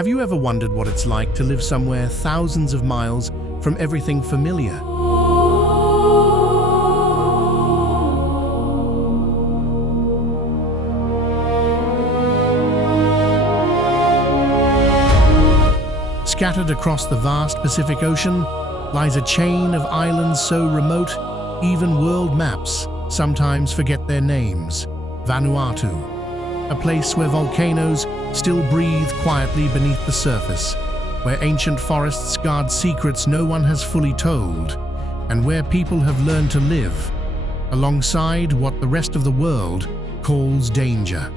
Have you ever wondered what it's like to live somewhere thousands of miles from everything familiar? Scattered across the vast Pacific Ocean lies a chain of islands so remote, even world maps sometimes forget their names. Vanuatu, a place where volcanoes still breathe quietly beneath the surface, where ancient forests guard secrets no one has fully told, and where people have learned to live alongside what the rest of the world calls danger.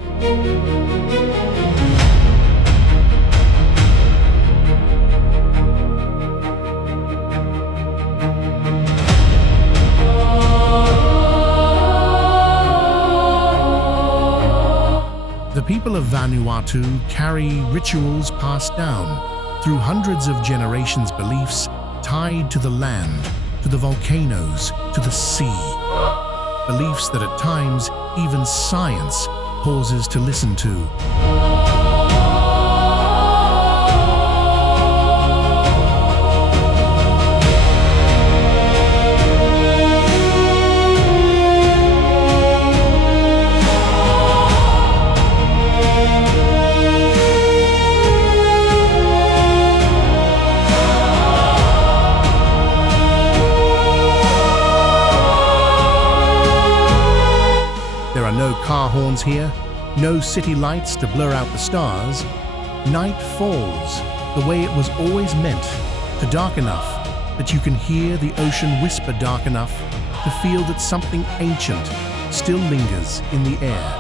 The people of Vanuatu carry rituals passed down through hundreds of generations, beliefs tied to the land, to the volcanoes, to the sea. Beliefs that at times even science pauses to listen to. There are no car horns here, no city lights to blur out the stars. Night falls the way it was always meant, to dark enough that you can hear the ocean whisper, dark enough to feel that something ancient still lingers in the air.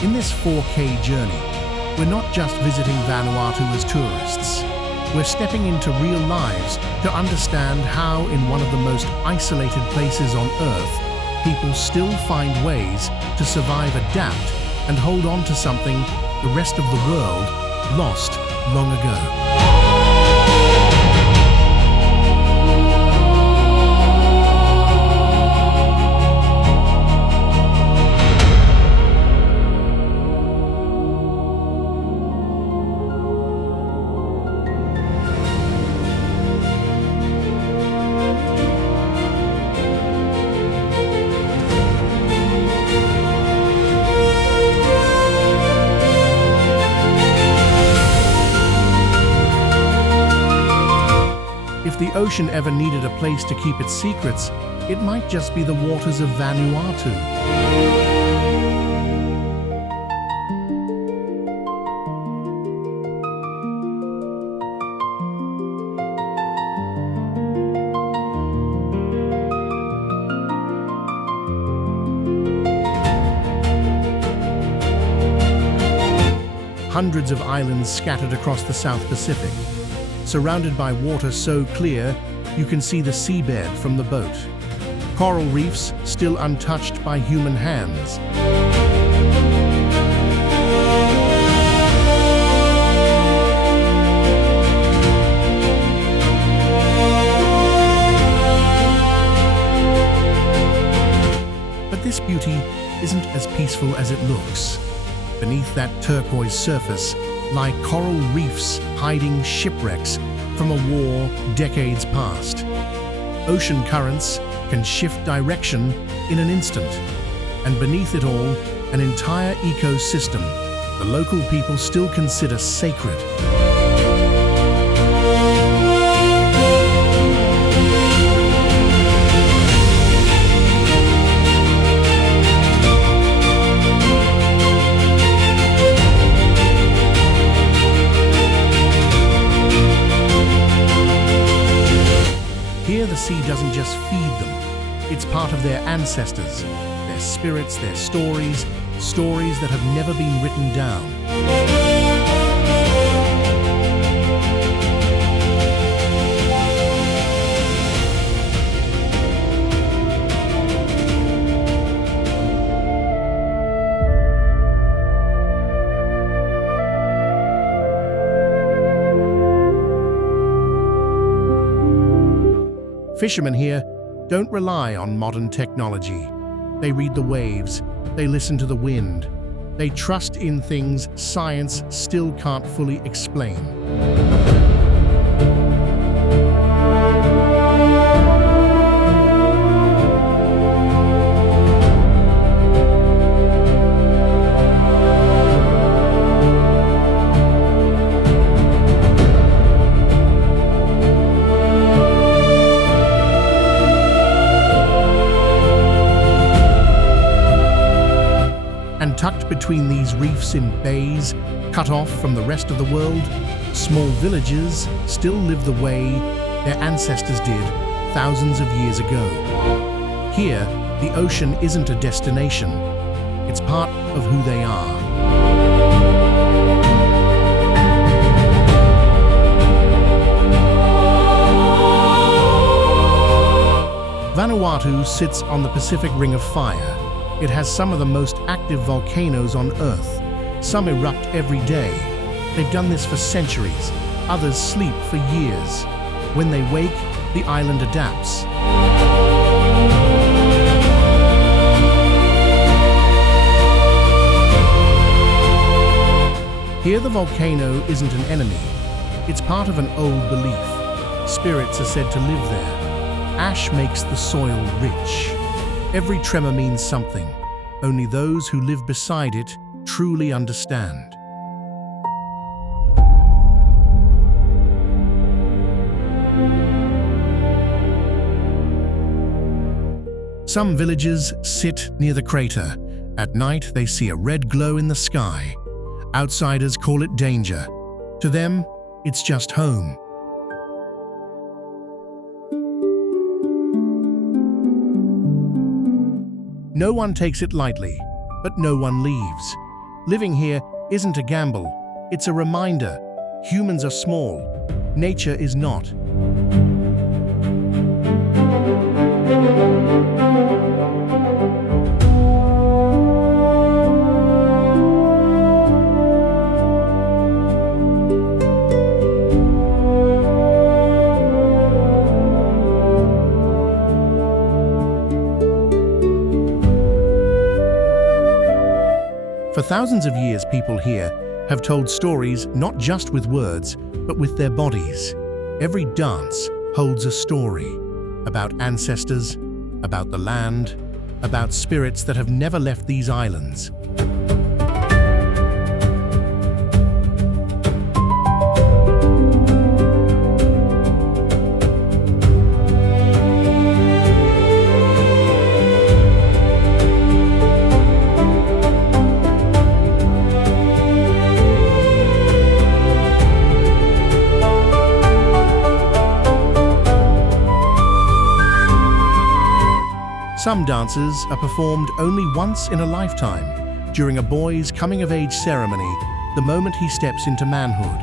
In this 4K journey, we're not just visiting Vanuatu as tourists. We're stepping into real lives to understand how, in one of the most isolated places on Earth, people still find ways to survive, adapt, and hold on to something the rest of the world lost long ago. If the ocean ever needed a place to keep its secrets, it might just be the waters of Vanuatu. Hundreds of islands scattered across the South Pacific, surrounded by water so clear you can see the seabed from the boat. Coral reefs still untouched by human hands. But this beauty isn't as peaceful as it looks. Beneath that turquoise surface lie coral reefs hiding shipwrecks from a war decades past. Ocean currents can shift direction in an instant, and beneath it all, an entire ecosystem the local people still consider sacred. Here the sea doesn't just feed them, it's part of their ancestors, their spirits, their stories, stories that have never been written down. Fishermen here don't rely on modern technology. They read the waves, they listen to the wind, they trust in things science still can't fully explain. And tucked between these reefs in bays, cut off from the rest of the world, small villages still live the way their ancestors did thousands of years ago. Here, the ocean isn't a destination, it's part of who they are. Vanuatu sits on the Pacific Ring of Fire. It has some of the most active volcanoes on Earth. Some erupt every day. They've done this for centuries. Others sleep for years. When they wake, the island adapts. Here the volcano isn't an enemy. It's part of an old belief. Spirits are said to live there. Ash makes the soil rich. Every tremor means something. Only those who live beside it truly understand. Some villagers sit near the crater. At night, they see a red glow in the sky. Outsiders call it danger. To them, it's just home. No one takes it lightly, but no one leaves. Living here isn't a gamble, it's a reminder. Humans are small, nature is not. For thousands of years, people here have told stories not just with words, but with their bodies. Every dance holds a story about ancestors, about the land, about spirits that have never left these islands. Some dances are performed only once in a lifetime, during a boy's coming-of-age ceremony, the moment he steps into manhood.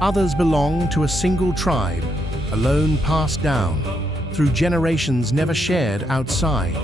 Others belong to a single tribe, alone passed down, through generations never shared outside.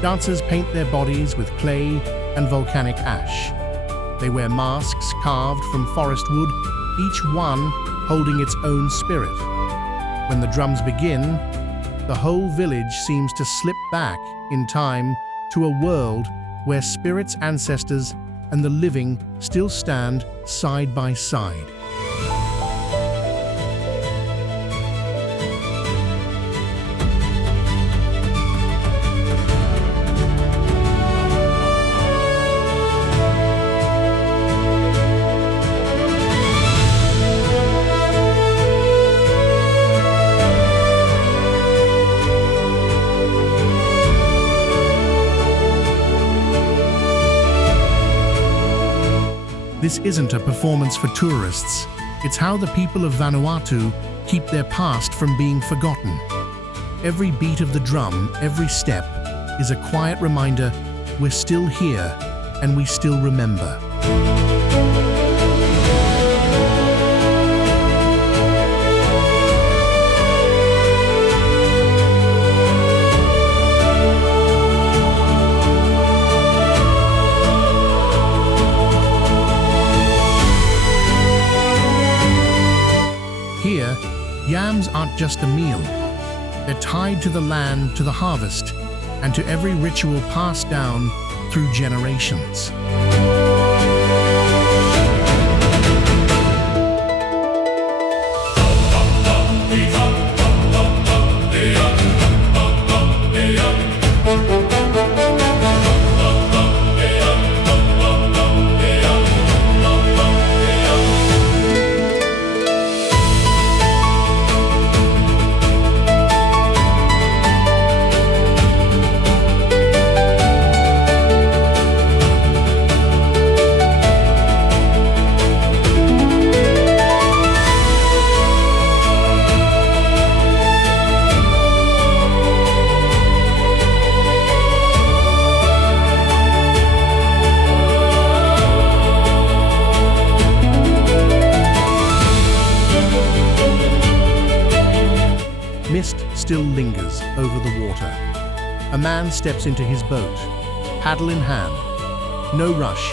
Dancers paint their bodies with clay and volcanic ash. They wear masks carved from forest wood, each one holding its own spirit. When the drums begin, the whole village seems to slip back in time to a world where spirits, ancestors, and the living still stand side by side. This isn't a performance for tourists. It's how the people of Vanuatu keep their past from being forgotten. Every beat of the drum, every step, is a quiet reminder we're still here and we still remember. Here, yams aren't just a meal. They're tied to the land, to the harvest, and to every ritual passed down through generations. Mist still lingers over the water. A man steps into his boat, paddle in hand. No rush.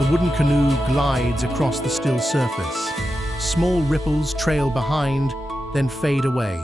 The wooden canoe glides across the still surface. Small ripples trail behind, then fade away.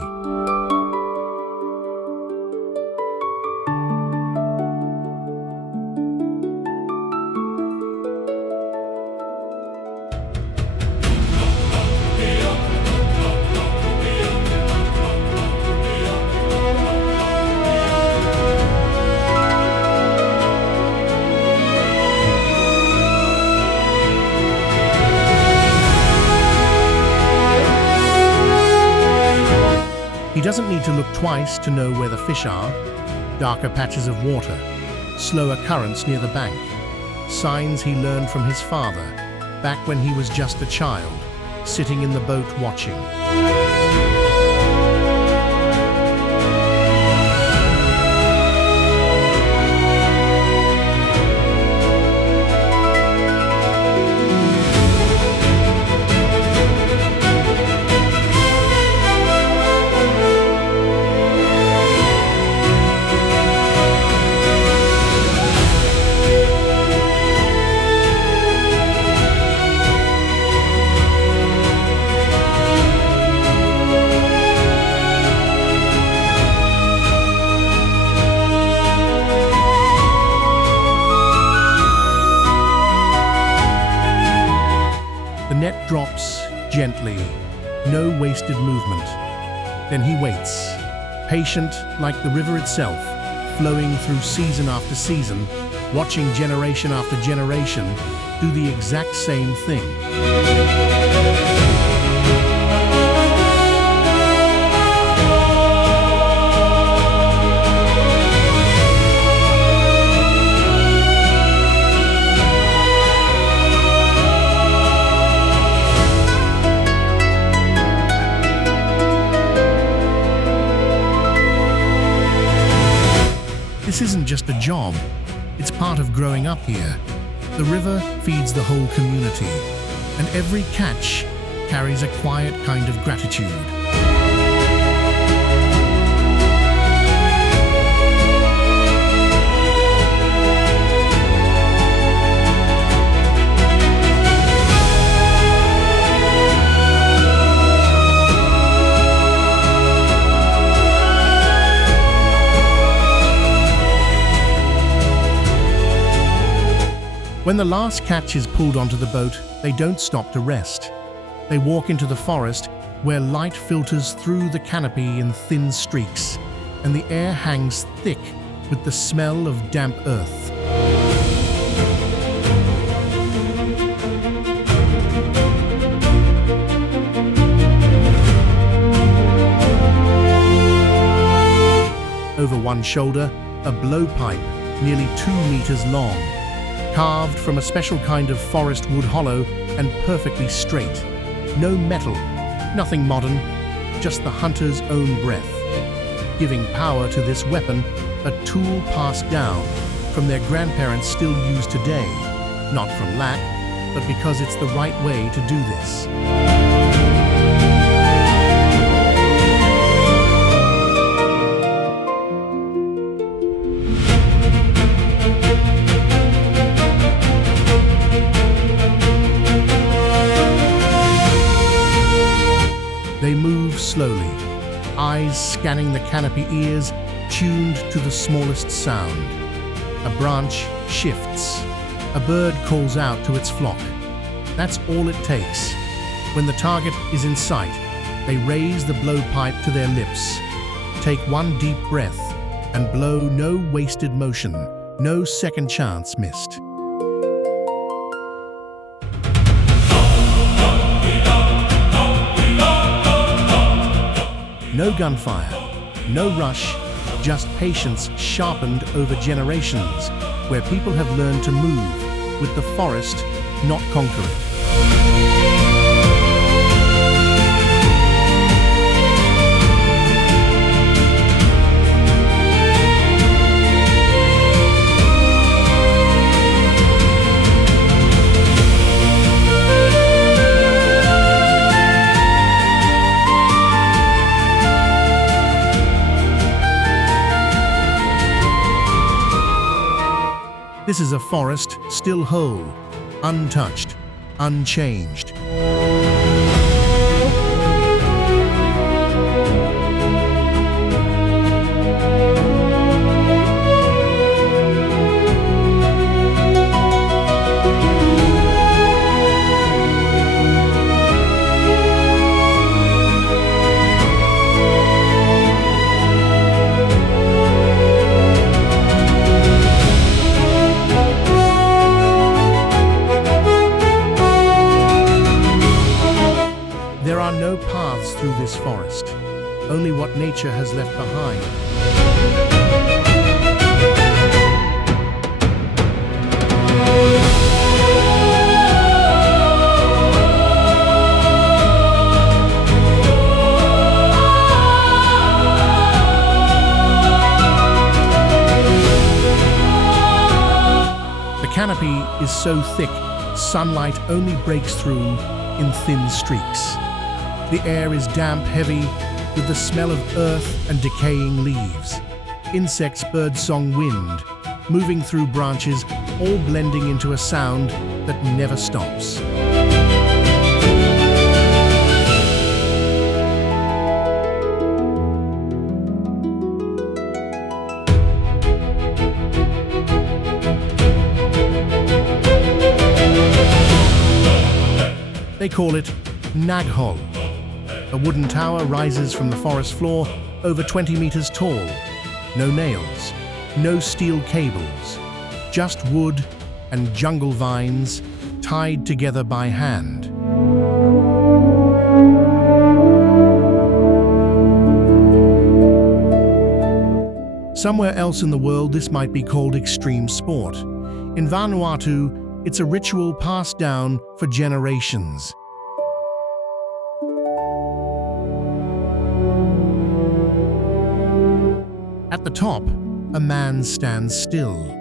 He doesn't need to look twice to know where the fish are. Darker patches of water, slower currents near the bank. Signs he learned from his father, back when he was just a child, sitting in the boat watching. The net drops gently, no wasted movement. Then he waits, patient like the river itself, flowing through season after season, watching generation after generation do the exact same thing. This isn't just a job, it's part of growing up here. The river feeds the whole community, and every catch carries a quiet kind of gratitude. When the last catch is pulled onto the boat, they don't stop to rest. They walk into the forest, where light filters through the canopy in thin streaks, and the air hangs thick with the smell of damp earth. Over one shoulder, a blowpipe, nearly 2 meters long. carved from a special kind of forest wood, hollow and perfectly straight. No metal, nothing modern, just the hunter's own breath. Giving power to this weapon, a tool passed down from their grandparents still used today, not from lack, but because it's the right way to do this. They move slowly, eyes scanning the canopy, ears tuned to the smallest sound. A branch shifts. A bird calls out to its flock. That's all it takes. When the target is in sight, they raise the blowpipe to their lips. Take one deep breath and blow. No wasted motion, no second chance missed. No gunfire, no rush, just patience sharpened over generations, where people have learned to move with the forest, not conquer it. This is a forest still whole, untouched, unchanged. There are no paths through this forest, only what nature has left behind. The canopy is so thick, sunlight only breaks through in thin streaks. The air is damp, heavy, with the smell of earth and decaying leaves. Insects, birdsong, wind, moving through branches, all blending into a sound that never stops. They call it Naghol. A wooden tower rises from the forest floor, over 20 meters tall. No nails, no steel cables, just wood and jungle vines tied together by hand. Somewhere else in the world, this might be called extreme sport. In Vanuatu, it's a ritual passed down for generations. At the top, a man stands still.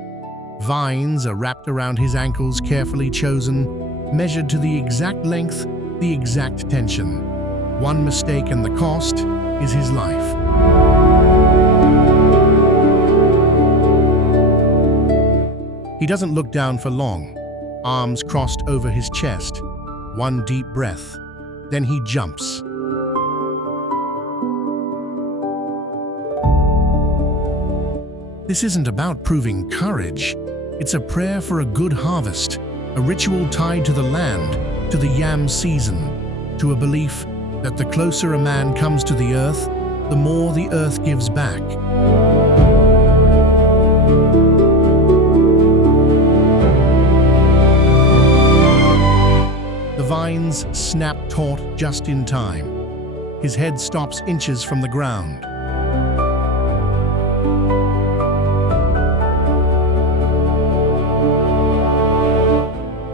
Vines are wrapped around his ankles, carefully chosen, measured to the exact length, the exact tension. One mistake and the cost is his life. He doesn't look down for long, arms crossed over his chest. One deep breath, then he jumps. This isn't about proving courage. It's a prayer for a good harvest, a ritual tied to the land, to the yam season, to a belief that the closer a man comes to the earth, the more the earth gives back. The vines snap taut just in time. His head stops inches from the ground.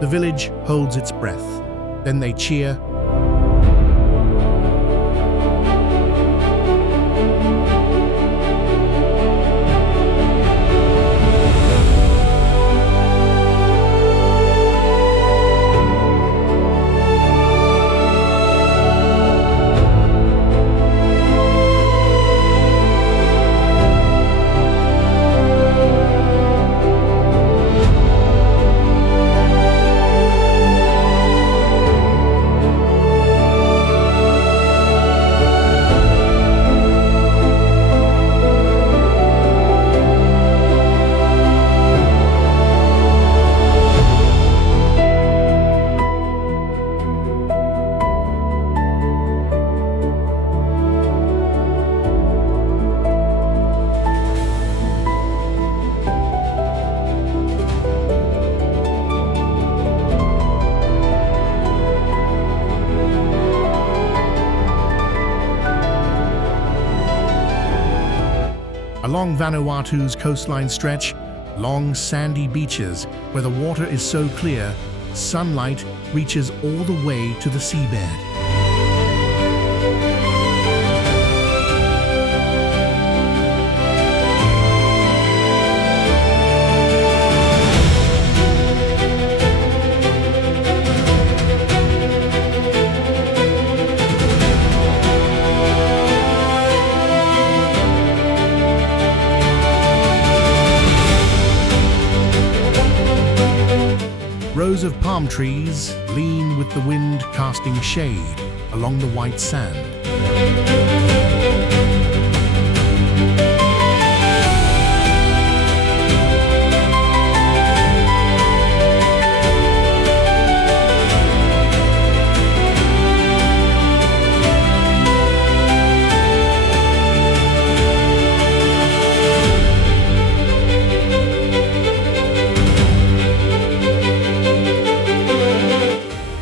The village holds its breath. Then they cheer. Along Vanuatu's coastline stretch, long sandy beaches where the water is so clear, sunlight reaches all the way to the seabed. Rows of palm trees lean with the wind casting shade along the white sand.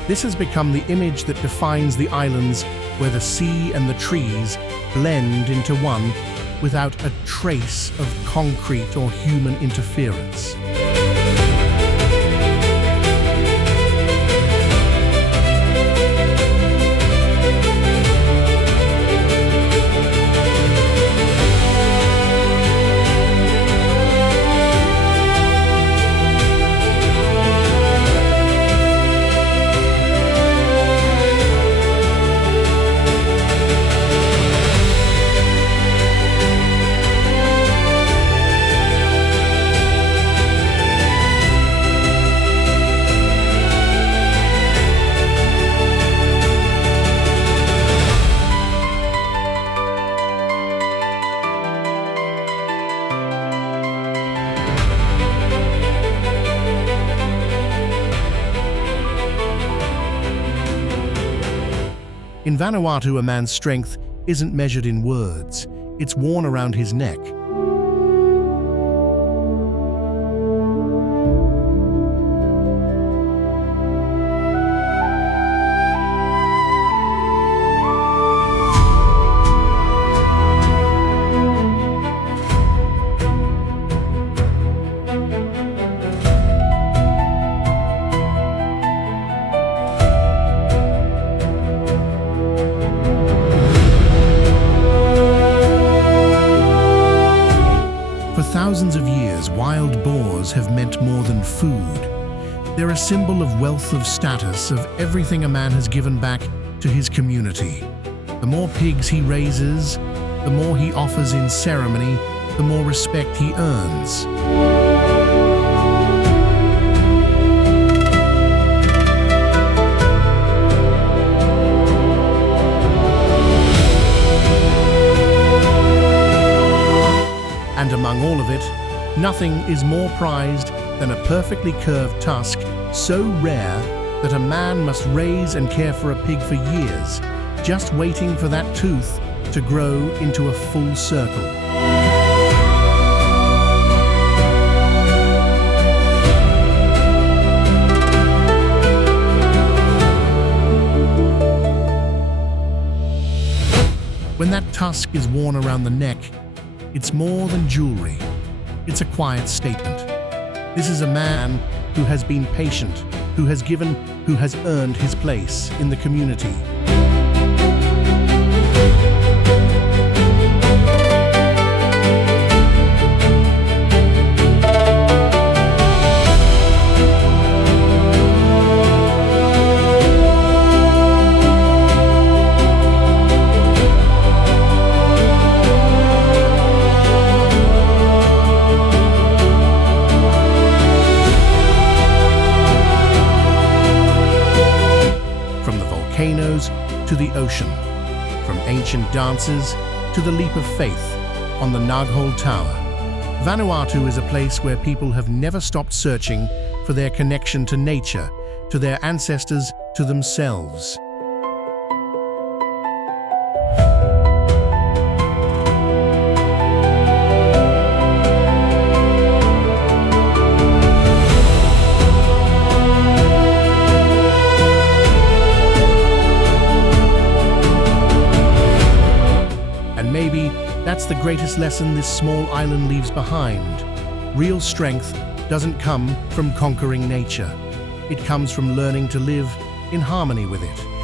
This has become the image that defines the islands where the sea and the trees blend into one without a trace of concrete or human interference. In Vanuatu, a man's strength isn't measured in words, it's worn around his neck. For thousands of years, wild boars have meant more than food. They're a symbol of wealth, of status, of everything a man has given back to his community. The more pigs he raises, the more he offers in ceremony, the more respect he earns. And among all of it, nothing is more prized than a perfectly curved tusk, so rare that a man must raise and care for a pig for years, just waiting for that tooth to grow into a full circle. When that tusk is worn around the neck, it's more than jewelry. It's a quiet statement. This is a man who has been patient, who has earned his place in the community. Volcanoes to the ocean, from ancient dances to the leap of faith on the Naghol Tower. Vanuatu is a place where people have never stopped searching for their connection to nature, to their ancestors, to themselves. And maybe that's the greatest lesson this small island leaves behind. Real strength doesn't come from conquering nature. It comes from learning to live in harmony with it.